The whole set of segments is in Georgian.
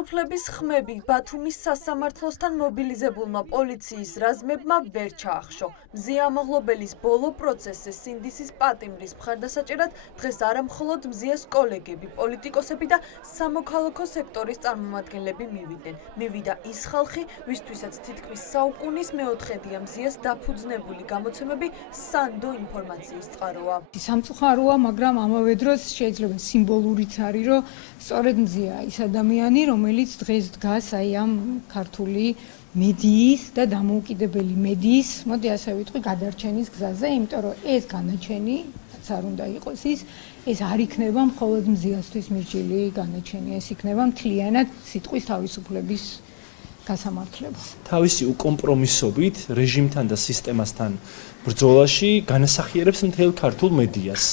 ხელისუფლების ხმები ბათუმის სასამართლოსთან მობილიზებულმა პოლიციის რაზმებმა ვერ ჩაახშო. მზია ამაღლობელის ბოლო პროცესზე სინდისის პატიმრის მხარდასაჭერად დღეს არა მხოლოდ მზიას კოლეგები, პოლიტიკოსები და სამოქალაქო სექტორის წარმომადგენლები მივიდნენ. მივიდა ის ხალხი, ვისთვისაც თითქმის საუკუნის მეოთხედია მზიას დაფუძნებული გამოცემები სანდო ინფორმაციის წყაროა. სამწუხაროა, მაგრამ ამავე დროს შეიძლება სიმბოლურიც არის, რომ სწორედ მზია ის ადამიანი, რომელიც დღეს დგას აი ამ ქართული მედიის და დამოუკიდებელი მედიის, მოდი ასე ვიტყვი, გადარჩენის გზაზე, იმიტომ რომ ეს განაჩენი არ უნდა იყოს ეს არ იქნება მხოლოდ მზიასთვის მირჩილი განაჩენი, ეს იქნება მთლიანად სიტყვის თავისუფლების გასამართლება. თავისი უკომპრომისობით რეჟიმთან და სისტემასთან ბრძოლაში განასახიერებს მთელ ქართულ მედიას.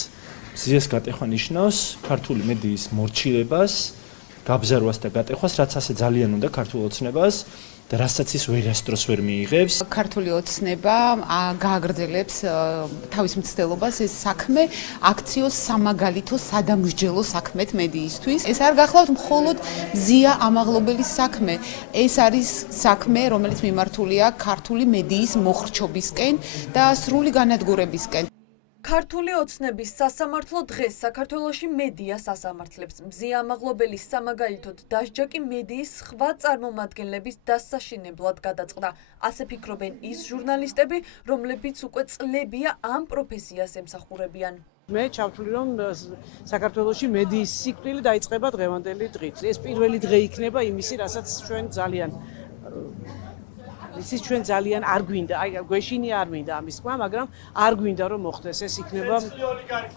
მზიას გატეხვა ნიშნავს ქართული მედიის მორჩილებას, გაბზარვას და გატეხვას, რაც ასე ძალიან უნდა ქართულ ოცნებას და რასაც ის ვერასდროს ვერ მიიღებს. ქართული ოცნება გააგრძელებს თავის მცდელობას ეს საქმე აქციოს სამაგალითო სადამსჯელო საქმეთ მედიისთვის. ეს არ გახლავთ მხოლოდ მზია ამაღლობელის საქმე. ეს არის საქმე, რომელიც მიმართულია ქართული მედიის მოხრჩობისკენ და სრული განადგურებისკენ. ქართული ოცნების სასამართლო დღეს საქართველოში მედიას ასამართლებს. მზია ამაღლობელის სამაგალითოდ დასჯა კი მედიის სხვა წარმომადგენლების დასაშინებლად გადაწყდა. ასე ფიქრობენ ის ჟურნალისტები, რომლებიც უკვე წლებია ამ პროფესიას ემსახურებიან. მე ჩავთვლი, რომ საქართველოში მედიის სიკვდილი დაიწყება დღევანდელი დღით. ეს პირველი დღე იქნება იმისი, რასაც ჩვენ ძალიან არ გვინდა, აი გვეშინი არ მინდა ამის თქვა, მაგრამ არ გვინდა რომ მოხდეს, ეს იქნება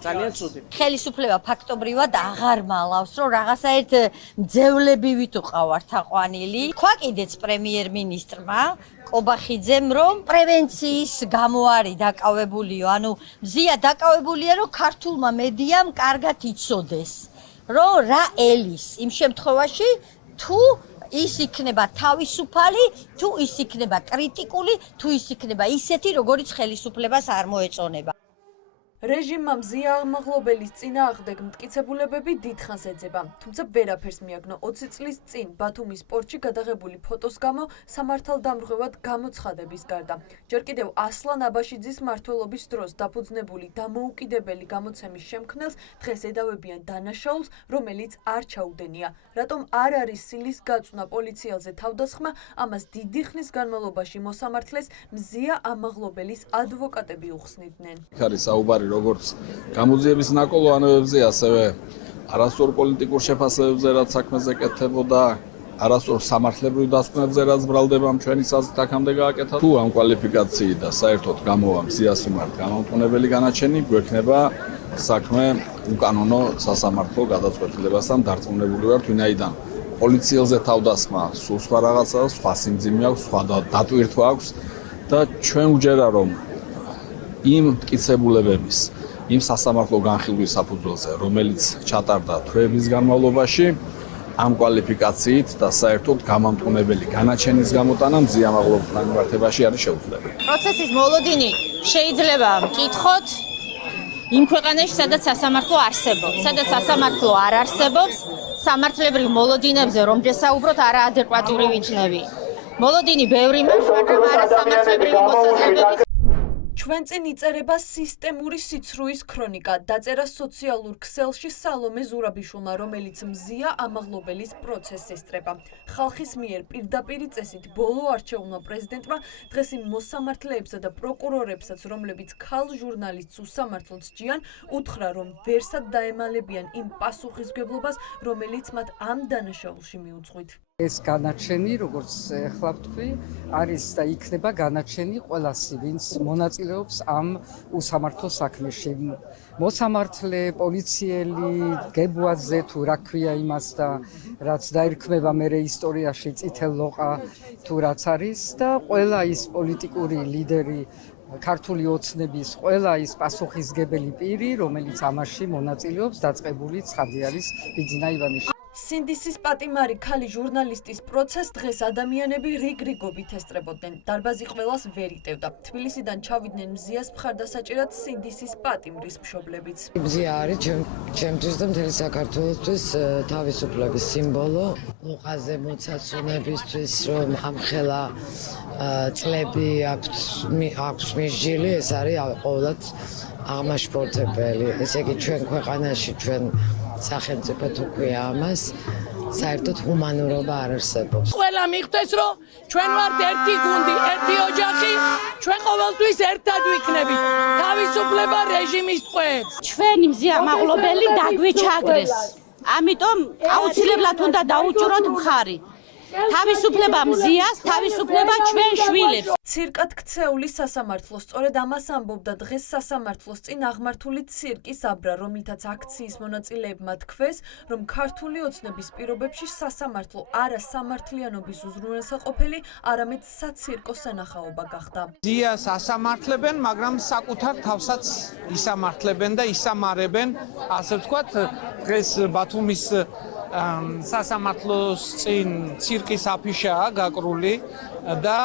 ძალიან ცუდი. ხელისუფლება ფაქტობრივად აღარ მალავს, რომ რაღაცაერთ მძევლებივით უყავართ აყვანილი. თქვა კიდეც პრემიერ-მინისტრმა კობახიძემ, რომ პრევენციის გამო არის დაკავებულიო, ანუ მზია დაკავებულია, რომ ქართულმა მედიამ კარგად იცოდეს, რომ რა ელის იმ შემთხვევაში თუ ის იქნება თავისუფალი, თუ ის იქნება კრიტიკული, თუ ის იქნება ისეთი, როგორც ხელისუფლებას არ მოეწონება. რეჟიმმა მზია ამაღლობელის წინააღმდეგ მტკიცებულებები დიდხანს ეძება, თუმცა ვერაფერს მიაგნო 20 წლის წინ ბათუმის პორტში გადაღებული ფოტოს გამო სამართალდამრღვევად გამოცხადების გარდა. ჯერ კიდევ ასლან აბაშიძის მმართველობის დროს დაფუძნებული დამოუკიდებელი გამოცემის შემქმნელს დღეს ედავებიან დანაშაულს, რომელიც არ ჩაუდენია. რატომ არ არის სილის გაწვნა პოლიციელზე თავდასხმა, ამას დიდი ხნის განმავლობაში მოსამართლეს მზია ამაღლობელის ადვოკატები უხსნიდნენ. როგორც გამოძიების ნაკოლვანებებზე, ასევე არასწორ პოლიტიკურ შეფასებებზე, რაც საქმეზე კეთდებოდა, არასწორ სამართლებრივ დასკვნებზე, რაც ბრალდება ჩვენი საზრით აქამდე გააკეთა. თუ ამ კვალიფიკაციით და საერთოდ გამოვა მზიას მიმართ გამამტყუნებელი განაჩენი, გვექნება საქმე უკანონო სასამართლო გადაწყვეტილებასთან დარწმუნებული ვართ, ვინაიდან პოლიციელზე თავდასხმა სულ სხვა რაღაცაა, სხვა სიმძიმე აქვს, სხვა დატვირთვა აქვს და ჩვენ ვჯერა რომ იმ მტკიცებულებების, იმ სასამართლო განხილვის საფუძველზე, რომელიც ჩატარდა თვეების განმავლობაში, ამ კვალიფიკაციით და საერთოდ გამამტყუნებელი განაჩენის გამოტანა მზია ამაღლობელთან მიმართებაში არის შეუძლებელი. პროცესის მოლოდინი შეიძლება მკითხოთ იმ ქვეყანაში, სადაც სასამართლო არსებობს. სადაც სასამართლო არ არსებობს, სამართლებრივ მოლოდინებზე რომ შესაუბროთ არაადეკვატური ვიჩნები. მოლოდინი ბევრი მაქვს, მაგრამ არასამართლებრივი მოსაზრებების ჩვენ წინ იწერება სისტემური სიცრუის ქრონიკა, დაწერა სოციალურ ქსელში სალომე ზურაბიშვილმა, რომელიც მზია ამაღლობელის პროცესს ესწრება. ხალხის მიერ პირდაპირი წესით ბოლო არჩეულმა პრეზიდენტმა დღეს იმ მოსამართლეებსა და პროკურორებსაც, რომლებიც ქალ ჟურნალისტს უსამართლოდ სჯიან, უთხრა, რომ ვერსად დაემალებიან იმ პასუხისმგებლობას, რომელიც მათ ამ დანაშაულში მიუძღვით. ეს განაჩენი, როგორც ახლა ვთქვი, არის და იქნება განაჩენი ყველასი, ვინც მონაწილეობს ამ უსამართლო საქმეში. მოსამართლე, პოლიციელი, გებუაძე თუ რა ქვია იმას და რაც დაირქმება მერე ისტორიაში წითელ ლოყა თუ რაც არის და ყველა ის პოლიტიკური ლიდერი ქართული ოცნების ყველა ის პასუხისმგებელი პირი, რომელიც ამაში მონაწილეობს, დაწყებული ცხადი არის ბიძინა ივანიშვილი. სინდისის პატიმარი ქალი ჟურნალისტის პროცესს დღეს ადამიანები რიგ-რიგობით ესწრებოდნენ. დარბაზი ყველას ვერ იტევდა. თბილისიდან ჩავიდნენ მზიას მხარდასაჭერად სინდისის პატიმრის მშობლებიც. მზია არის ჩემთვის და მთელი საქართველოსთვის თავისუფლების სიმბოლო. მოყაზე მოცაცუნებისთვის რომ ამხელა წლები აქვს მისჯილი, ეს არის ყოველად აღმაშფოთებელი. ესე იგი ჩვენ ქვეყანაში ჩვენ სახელმწიფო თუ ქვია ამას, საერთოდ ჰუმანურობა არ არსებობს. ყველა მიხვდეს, რომ ჩვენ ვართ ერთი გუნდი, ერთი ოჯახი, ჩვენ ყოველთვის ერთად ვიქნებით. თავისუფლება რეჟიმის ტყვეებს. ჩვენი მზია მაღლობელი დაგვიჩაგდეს. ამიტომ აუცილებლად უნდა დაუჭიროთ მხარი. თავისუფლება მზიას, თავისუფლება ჩვენ შვილებს. ცირკად ქცეული სასამართლო სწორედ ამას ამბობდა დღეს სასამართლოს წინ აღმართული ცირკის აბრა, რომლითაც აქციის მონაწილეებმა თქვეს, რომ ქართული ოცნების პირობებში სასამართლო არა სამართლიანობის უზრუნველსაყოფელი, არამედ საცირკო სანახაობა გახდა. მზიას ასამართლებენ, მაგრამ საკუთარ თავსაც ისამართლებენ და ისამარებენ, ასე ვთქვათ, დღეს ბათუმის სასამართლოს წინ ცირკის აფიშაა გაკრული და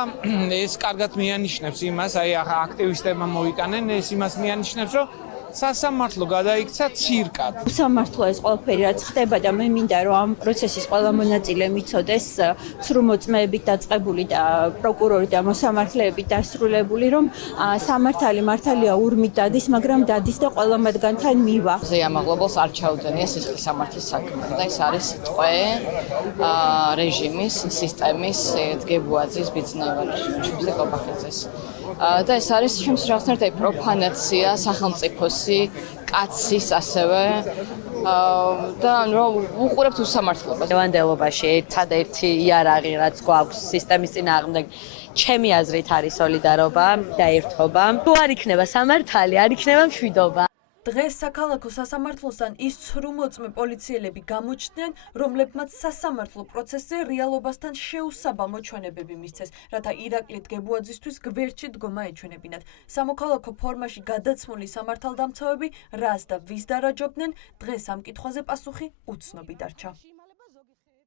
ეს კარგად მიანიშნებს იმას, აი აქტივისტებმა მოიტანენ, ეს იმას მიანიშნებს, რომ სასამართლო გადაიქცა ცირკად. უსამართლო ეს ყველაფერი რაც ხდება და მე მინდა რომ ამ პროცესის ყველა მონაწილე მიცოდეს ცრუ მოწმეებით დაწყებული და პროკურორი და მოსამართლეებით დასრულებული, რომ სამართალი მართალია ურმით დადის, მაგრამ დადის და ყველა მათგანთან მივა. მზია მაღლობელს არ ჩაუდენია სისხლის სამართლის საქმე და ეს არის სიტყვე რეჟიმის, სისტემის დგებუაძის ბიძინება რეჟიმში ყობახიძეს. და ეს არის ჩემს რაღაცნაირად პროფანაცია სახელმწიფოსი, კაცის ასევე და რომ უყურებთ უსამართლობას. ლევანდელობაში ერთადერთი იარაღი რაც გვაქვს სისტემის წინააღმდეგ ჩემი აზრით არის სოლიდარობა და ერთობა. თუ არ იქნება სამართალი, არ იქნება მშვიდობა. დღეს საქალაქო სასამართლოსთან ის ცრუ მოწმე პოლიციელები გამოჩნდნენ, რომლებმაც სასამართლო პროცესზე რეალობასთან შეუსაბამო ჩვენებები მისცეს, რათა ირაკლი დგებუაძისთვის გვერდში დგომა ეჩვენებინათ. სამოქალაქო ფორმაში გადაცმული სამართალდამცავები რას და ვის დარაჯობდნენ, დღეს ამ კითხვაზე პასუხი უცნობი დარჩა.